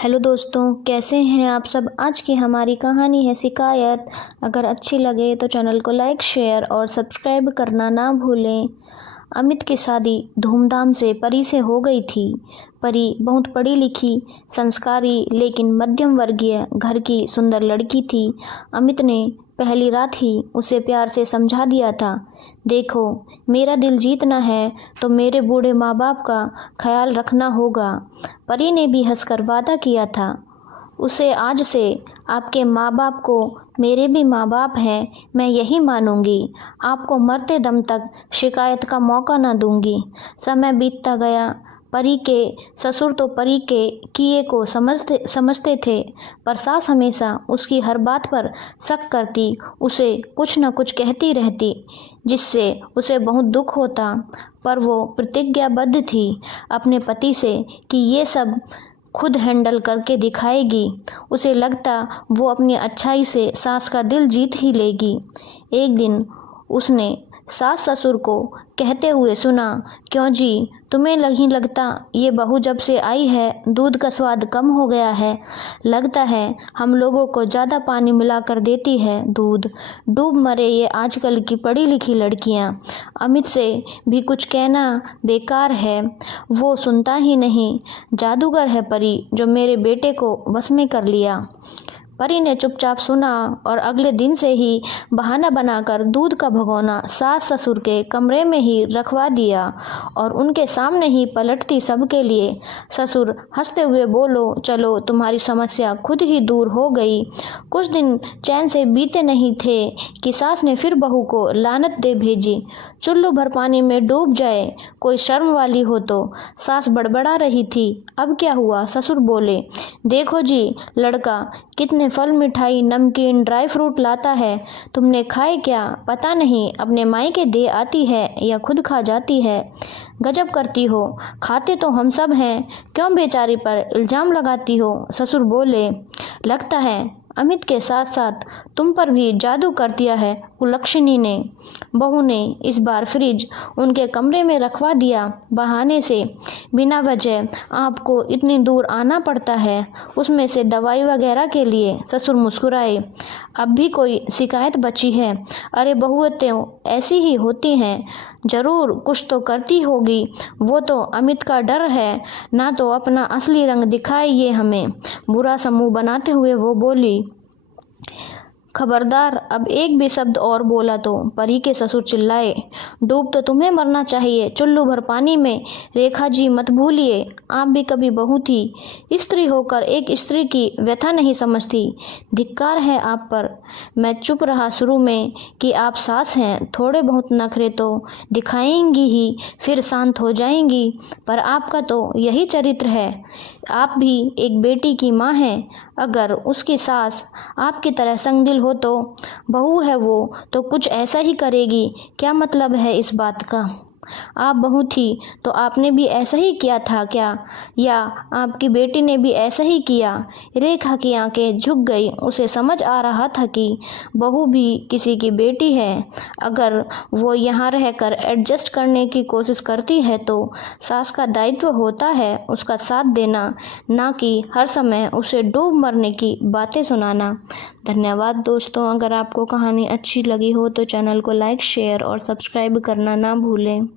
Hello दोस्तों, कैसे हैं आप सब। आज की हमारी कहानी है शिकायत। अगर अच्छी लगे तो चैनल को लाइक, शेयर और सब्सक्राइब करना ना भूलें। अमित की शादी धूमधाम से परी से हो गई थी। परी बहुत पढ़ी लिखी, संस्कारी लेकिन मध्यम वर्गीय घर की सुंदर लड़की थी। अमित ने पहली रात ही उसे प्यार से समझा दिया था, देखो मेरा दिल जीतना है तो मेरे बूढ़े माँ बाप का ख्याल रखना होगा। परी ने भी हंसकर वादा किया था उसे, आज से आपके माँ बाप को मेरे भी माँ बाप हैं, मैं यही मानूंगी। आपको मरते दम तक शिकायत का मौका ना दूंगी। समय बीतता गया। परी के ससुर तो परी के किए को समझते थे, पर सास हमेशा उसकी हर बात पर शक करती, उसे कुछ न कुछ कहती रहती, जिससे उसे बहुत दुख होता। पर वो प्रतिज्ञाबद्ध थी अपने पति से कि ये सब खुद हैंडल करके दिखाएगी। उसे लगता वो अपनी अच्छाई से सास का दिल जीत ही लेगी। एक दिन उसने सास ससुर को कहते हुए सुना, क्यों जी, तुम्हें नहीं लगता ये बहू जब से आई है दूध का स्वाद कम हो गया है। लगता है हम लोगों को ज़्यादा पानी मिला कर देती है दूध। डूब मरे ये आजकल की पढ़ी लिखी लड़कियां। अमित से भी कुछ कहना बेकार है, वो सुनता ही नहीं। जादूगर है परी जो मेरे बेटे को वश में कर लिया। परी ने चुपचाप सुना और अगले दिन से ही बहाना बनाकर दूध का भगोना सास ससुर के कमरे में ही रखवा दिया और उनके सामने ही पलटती सबके लिए। ससुर हंसते हुए बोलो, चलो तुम्हारी समस्या खुद ही दूर हो गई। कुछ दिन चैन से बीते नहीं थे कि सास ने फिर बहू को लानत दे भेजी, चुल्लू भर पानी में डूब जाए, कोई शर्म वाली हो तो। सास बड़बड़ा रही थी, अब क्या हुआ। ससुर बोले, देखो जी, लड़का कितने फल मिठाई नमकीन ड्राई फ्रूट लाता है, तुमने खाए क्या पता नहीं, अपने मायके दे आती है या खुद खा जाती है। गजब करती हो, खाते तो हम सब हैं, क्यों बेचारी पर इल्ज़ाम लगाती हो। ससुर बोले, लगता है अमित के साथ साथ तुम पर भी जादू कर दिया है कुलक्षणी ने। बहू ने इस बार फ्रिज उनके कमरे में रखवा दिया बहाने से। बिना वजह आपको इतनी दूर आना पड़ता है, उसमें से दवाई वगैरह के लिए। ससुर मुस्कुराए, अब भी कोई शिकायत बची है। अरे बहुएं तो ऐसी ही होती हैं, जरूर कुछ तो करती होगी। वो तो अमित का डर है ना, तो अपना असली रंग दिखाए ये हमें। बुरा सा मुंह बनाते हुए वो बोली, खबरदार अब एक भी शब्द और बोला तो। परी के ससुर चिल्लाए, डूब तो तुम्हें मरना चाहिए चुल्लू भर पानी में। रेखा जी मत भूलिए, आप भी कभी बहू थी, स्त्री होकर एक स्त्री की व्यथा नहीं समझती। धिक्कार है आप पर। मैं चुप रहा शुरू में कि आप सास हैं, थोड़े बहुत नखरे तो दिखाएंगी ही, फिर शांत हो जाएंगी, पर आपका तो यही चरित्र है। आप भी एक बेटी की माँ हैं, अगर उसकी सास आपकी तरह संगदिल हो तो बहू है वो तो कुछ ऐसा ही करेगी। क्या मतलब है इस बात का। आप बहू थी तो आपने भी ऐसा ही किया था क्या, या आपकी बेटी ने भी ऐसा ही किया। रेखा की आंखें झुक गई, उसे समझ आ रहा था कि बहू भी किसी की बेटी है। अगर वो यहाँ रहकर एडजस्ट करने की कोशिश करती है तो सास का दायित्व होता है उसका साथ देना, ना कि हर समय उसे डूब मरने की बातें सुनाना। धन्यवाद दोस्तों, अगर आपको कहानी अच्छी लगी हो तो चैनल को लाइक, शेयर और सब्सक्राइब करना ना भूलें।